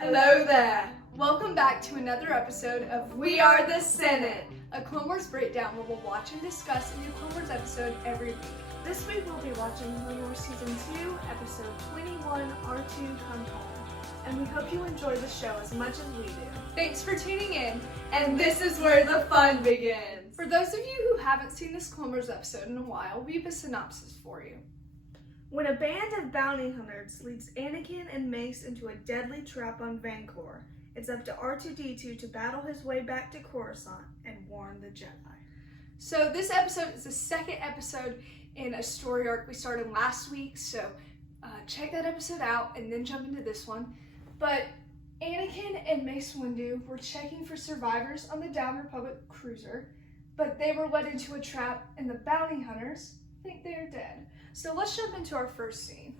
Hello there! Welcome back to another episode of We Are the Senate, a Clone Wars breakdown where we'll watch and discuss a new Clone Wars episode every week. This week we'll be watching Clone Wars Season 2, Episode 21, R2 Come Home. And we hope you enjoy the show as much as we do. Thanks for tuning in, and this is where the fun begins. For those of you who haven't seen this Clone Wars episode in a while, we have a synopsis for you. When a band of bounty hunters leads Anakin and Mace into a deadly trap on Vancouver, it's up to R2-D2 to battle his way back to Coruscant and warn the Jedi. So this episode is the second episode in a story arc we started last week, so check that episode out and then jump into this one. But Anakin and Mace Windu were checking for survivors on the Down Republic cruiser, but they were led into a trap and the bounty hunters think they are dead. So let's jump into our first scene.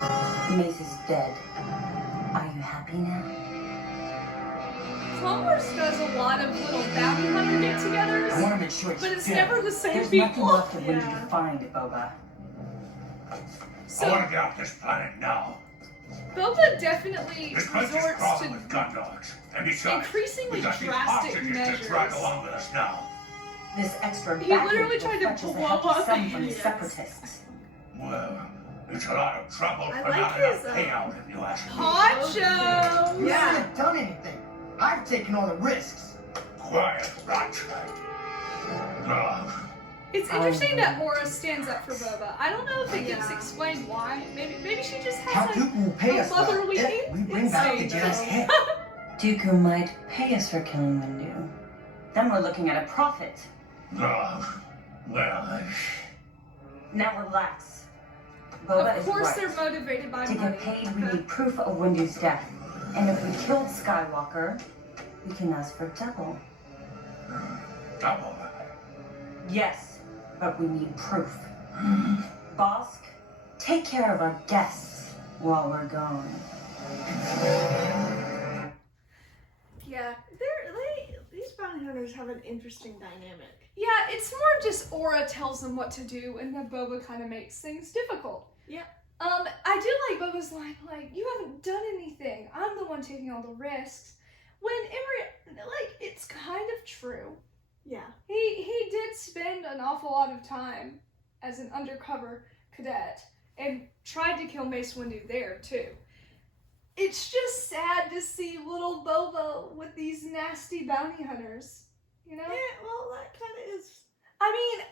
Mace is dead. Are you happy now? Clone Wars does a lot of little bounty hunter I want get-togethers, to make sure but it's dead. never the same There's nothing people. left of Windu Yeah. to find, Boba. So I want to get off this planet now. Boba definitely This place is resorts crawling to with gun dogs. And besides, increasingly we got these drastic hostages measures. to drag along with us now. This extra He baggage literally will tried to fetch us a blow hefty up sum from the aliens. separatists. Well, it's a lot of trouble I for like not his, enough payout, if you ask me. Poncho! You haven't done anything. I've taken all the risks. Quiet, rat. It's interesting that Aura stands up for Boba. I don't know if it gets explained why. Maybe she just has Count Dooku will pay a us well motherly if we bring back the instinct. Jedi's head. Dooku might pay us for killing Windu. Then we're looking at a profit. Well, Now relax. Boba Of is course right. they're motivated by To money. get paid, we need proof of Windu's death. And if we killed Skywalker, we can ask for double. double. Yes, but we need proof. Bosk, take care of our guests while we're gone. Yeah, these bounty hunters have an interesting dynamic. Yeah, it's more just Aura tells them what to do, and then Boba kind of makes things difficult. Yeah. I do like Boba's line, like, you haven't done anything. I'm the one taking all the risks. When it's kind of true. Yeah. He did spend an awful lot of time as an undercover cadet and tried to kill Mace Windu there too. It's just sad to see little Boba with these nasty bounty hunters, you know? Yeah, well, that kind of is. I mean,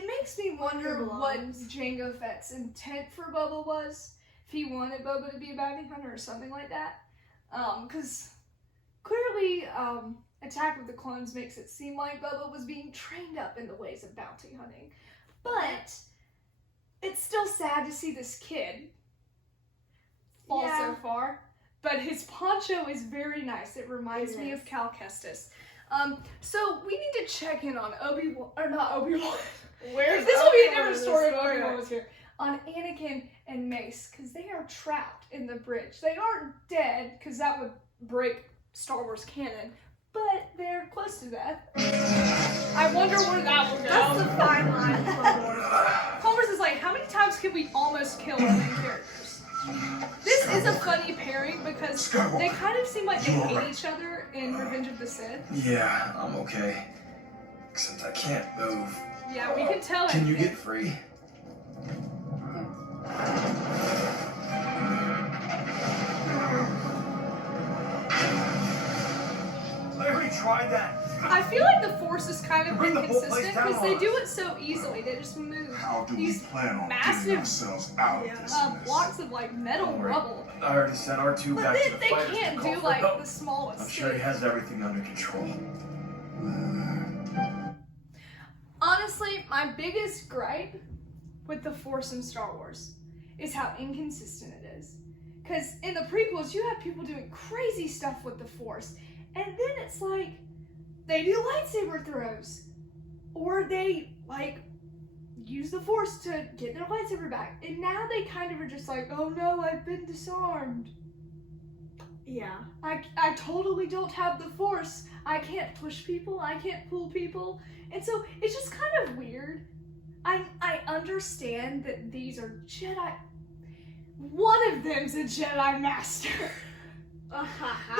it makes me wonder what belongs. Jango Fett's intent for Boba was. If he wanted Boba to be a bounty hunter or something like that. Because clearly, Attack of the Clones makes it seem like Boba was being trained up in the ways of bounty hunting. But it's still sad to see this kid fall so far. But his poncho is very nice. It reminds me of Cal Kestis. So we need to check in on Obi-Wan, or not Obi-Wan. Where's This will be a Obi-Wan different in story if this Obi-Wan story? was here. On Anakin and Mace, because they are trapped in the bridge. They aren't dead, because that would break Star Wars canon, but they're close to death. I wonder where that will go. That's the fine line of Clone Wars. Clone Wars is like, how many times can we almost kill our main characters? This is a funny pairing because they kind of seem like they hate each other in Revenge of the Sith. Yeah, I'm okay. Except I can't move. Yeah, we can tell. Can you anything. get free? Larry tried that. I feel like the Force is kind of Bring the whole place inconsistent down because they on do us. it so easily. They just move How do we these plan on massive, getting ourselves out yeah, of this mess? blocks of like metal Don't worry. rubble. I already sent R2 But back to the they fighters can't to call do for like help. the smallest I'm sure he thing. has everything under control. Honestly, my biggest gripe with the Force in Star Wars is how inconsistent it is. Because in the prequels, you have people doing crazy stuff with the Force, and then it's like they do lightsaber throws, or they like use the Force to get their lightsaber back, and now they kind of are just like, oh no, I've been disarmed. Yeah. I totally don't have the Force. I can't push people. I can't pull people. And so it's just kind of weird. I understand that these are Jedi. one of them's a Jedi Master. The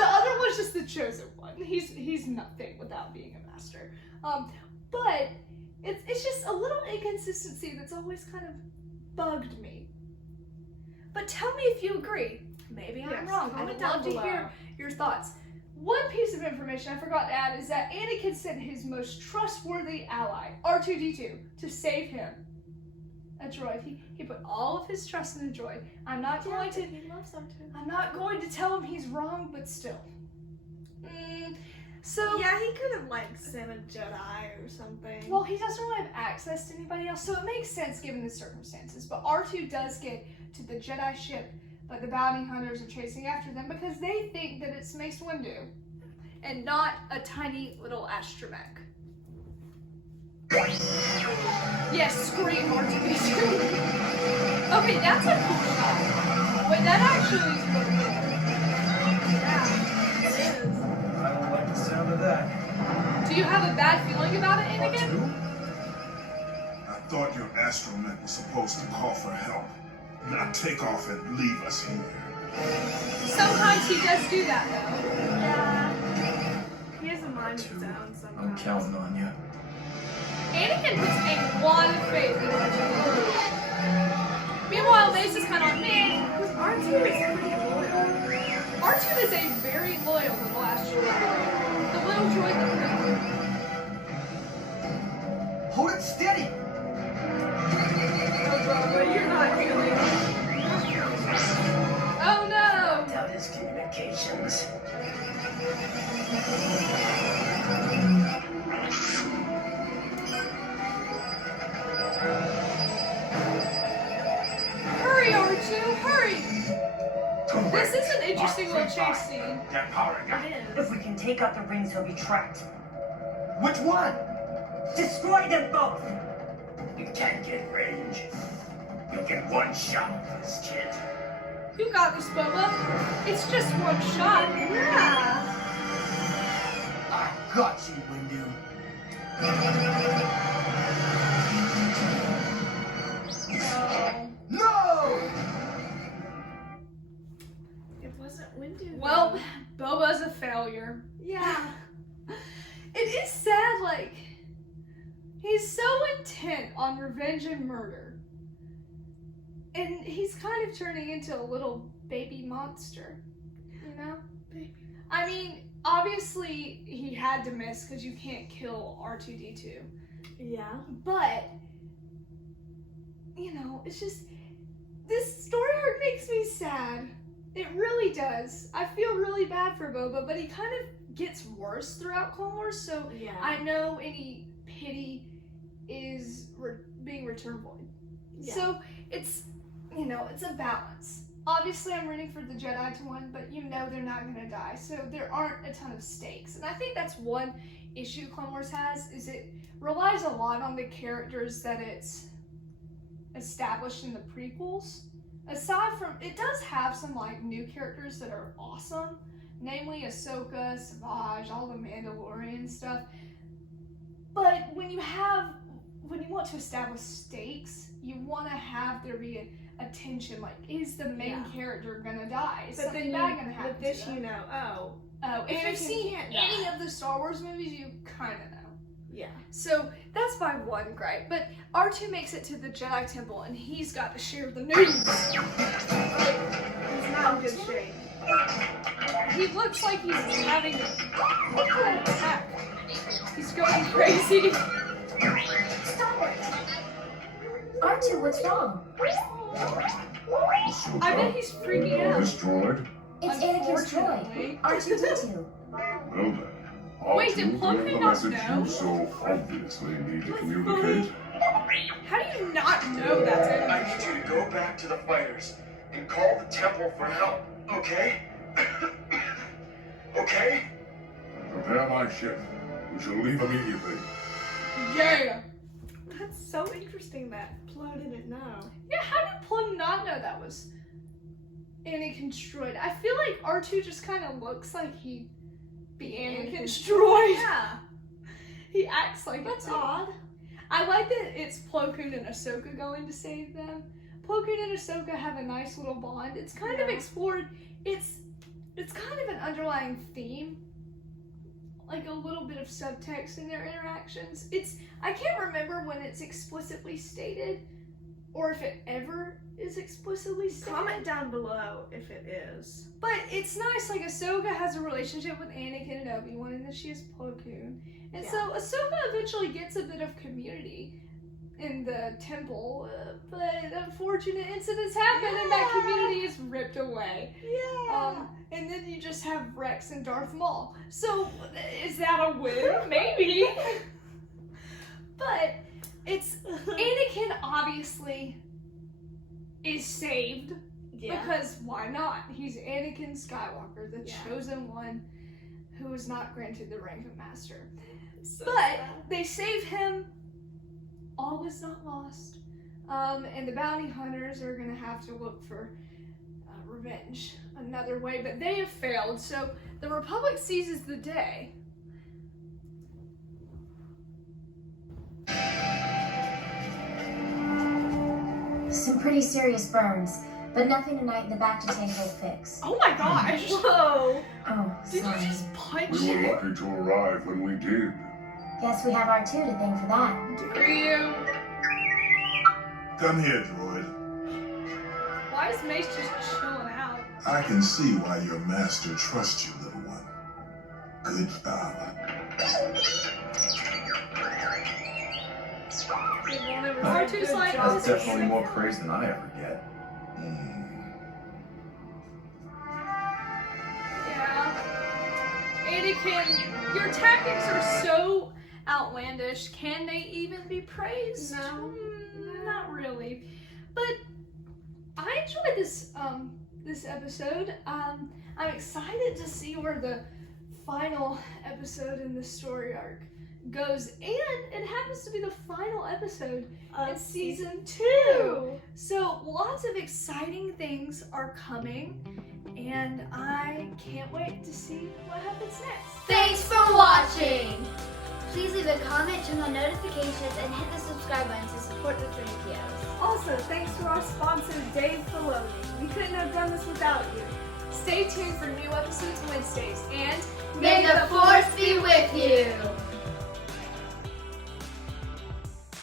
other one's just the chosen one. He's nothing without being a master. But it's just a little inconsistency that's always kind of bugged me. But tell me if you agree. Maybe I'm wrong. I would love to hear your thoughts. One piece of information I forgot to add is that Anakin sent his most trustworthy ally, R2-D2, to save him. A droid. He put all of his trust in a droid. I'm not going to tell him he's wrong, but still. So yeah, he could have like sent a Jedi or something. Well, he doesn't really have access to anybody else, so it makes sense given the circumstances. But R2 does get to the Jedi ship, but the bounty hunters are chasing after them because they think that it's Mace Windu and not a tiny little astromech. Yes, scream R2-D2. Okay, that's a cool shot. Wait, that actually is really good. Yeah, it is. I don't like the sound of that. Do you have a bad feeling about it, Anakin? R2? I thought your astromech was supposed to call for help, not take off and leave us here. Sometimes he does do that, though. Yeah. He has a mind of his own sometimes. I'm counting on you. Anakin puts a lot of faith in R2. Meanwhile, Mace is kind of like, man, R2 is pretty loyal. R2 is a very loyal little astronaut. The little droid that Hold it steady. But you're not feeling it. Oh no! Out his communications. Hurry, R2, hurry! This is an interesting little chase scene. That power guy. It If is. we can take out the rings, he'll be trapped. Which one? Destroy them both! You can't get range. You'll get one shot at this kid. You got this, Boba. It's just one shot. Yeah. I got you, Windu. Oh. No! It wasn't Windu. Well, Boba's a failure. yeah. It is sad, like, he's so intent on revenge and murder. And he's kind of turning into a little baby monster, you know? Baby. I mean, obviously he had to miss because you can't kill R2-D2. Yeah. But, you know, it's just, this story arc makes me sad. It really does. I feel really bad for Boba, but he kind of gets worse throughout Clone Wars, so Yeah. I know any pity is being returned void. Yeah. So it's, you know, it's a balance. Obviously, I'm rooting for the Jedi to win, but you know they're not going to die, so there aren't a ton of stakes. And I think that's one issue Clone Wars has, is it relies a lot on the characters that it's established in the prequels. Aside from, it does have some like new characters that are awesome, namely Ahsoka, Savage, all the Mandalorian stuff. But when you want to establish stakes, you want to have there be a tension, like, is the main character gonna die? Is But something then bad gonna happen with this, to them? you know, Oh, Anakin if you've seen can't any die. of the Star Wars movies, you kind of know. yeah. So that's my one gripe. But R2 makes it to the Jedi Temple, and he's got to share the news. He's not in good shape. He looks like he's having an attack. He's going crazy. Stop it! R2, what's wrong? I bet he's freaking out. This droid? It's Anakin's Unfortunately. droid. R2-D2. Well then. Wait, did R2 Plum have the not message know? you so obviously need to communicate. How do you not know that's it? I need you to go back to the fighters and call the temple for help, okay? Okay? Prepare my ship. We shall leave immediately. Yeah. That's so interesting that Plo didn't know. Yeah, how did Plum not know that was Anakin's droid? I feel like R2 just kind of looks like he'd be Anakin's droid. Yeah. He acts like That's it too. odd. I like that it's Plo Koon and Ahsoka going to save them, Plo Koon and Ahsoka have a nice little bond. It's kind of explored. It's kind of an underlying theme, like a little bit of subtext in their interactions. I can't remember when it's explicitly stated, or if it ever is explicitly stated. Comment down below if it is. But it's nice, like Ahsoka has a relationship with Anakin and Obi-Wan, and then she has Plo Koon. And so Ahsoka eventually gets a bit of community in the temple, but unfortunate incidents happen and that community is ripped away. And then you just have Rex and Darth Maul. So is that a win? Maybe. But it's Anakin obviously is saved because why not? He's Anakin Skywalker, the chosen one who was not granted the rank of master. But they save him. All is not lost. And the bounty hunters are going to have to look for revenge another way, but they have failed. So the Republic seizes the day. Some pretty serious burns, but nothing tonight the back to tank will fix. Oh my gosh! Whoa! Oh, Did sorry. you just punch We were it? lucky to arrive when we did. Guess we have R2 to thank for that. Do you? Come here, Droid. Why is Mace just chilling out? I can see why your master trusts you, little one. Good job. R2's like, That's definitely more praise than I ever get. yeah. Anakin, your tactics are so outlandish. Can they even be praised? No. Not really. But I enjoyed this this episode. I'm excited to see where the final episode in the story arc goes, and it happens to be the final episode in season 2. So lots of exciting things are coming, and I can't wait to see what happens next. Thanks for watching! Please leave a comment, turn on notifications, and hit the subscribe button to support the Threepios. Also, thanks to our sponsor, Dave Filoni. We couldn't have done this without you. Stay tuned for new episodes Wednesdays, and May the Force be with you!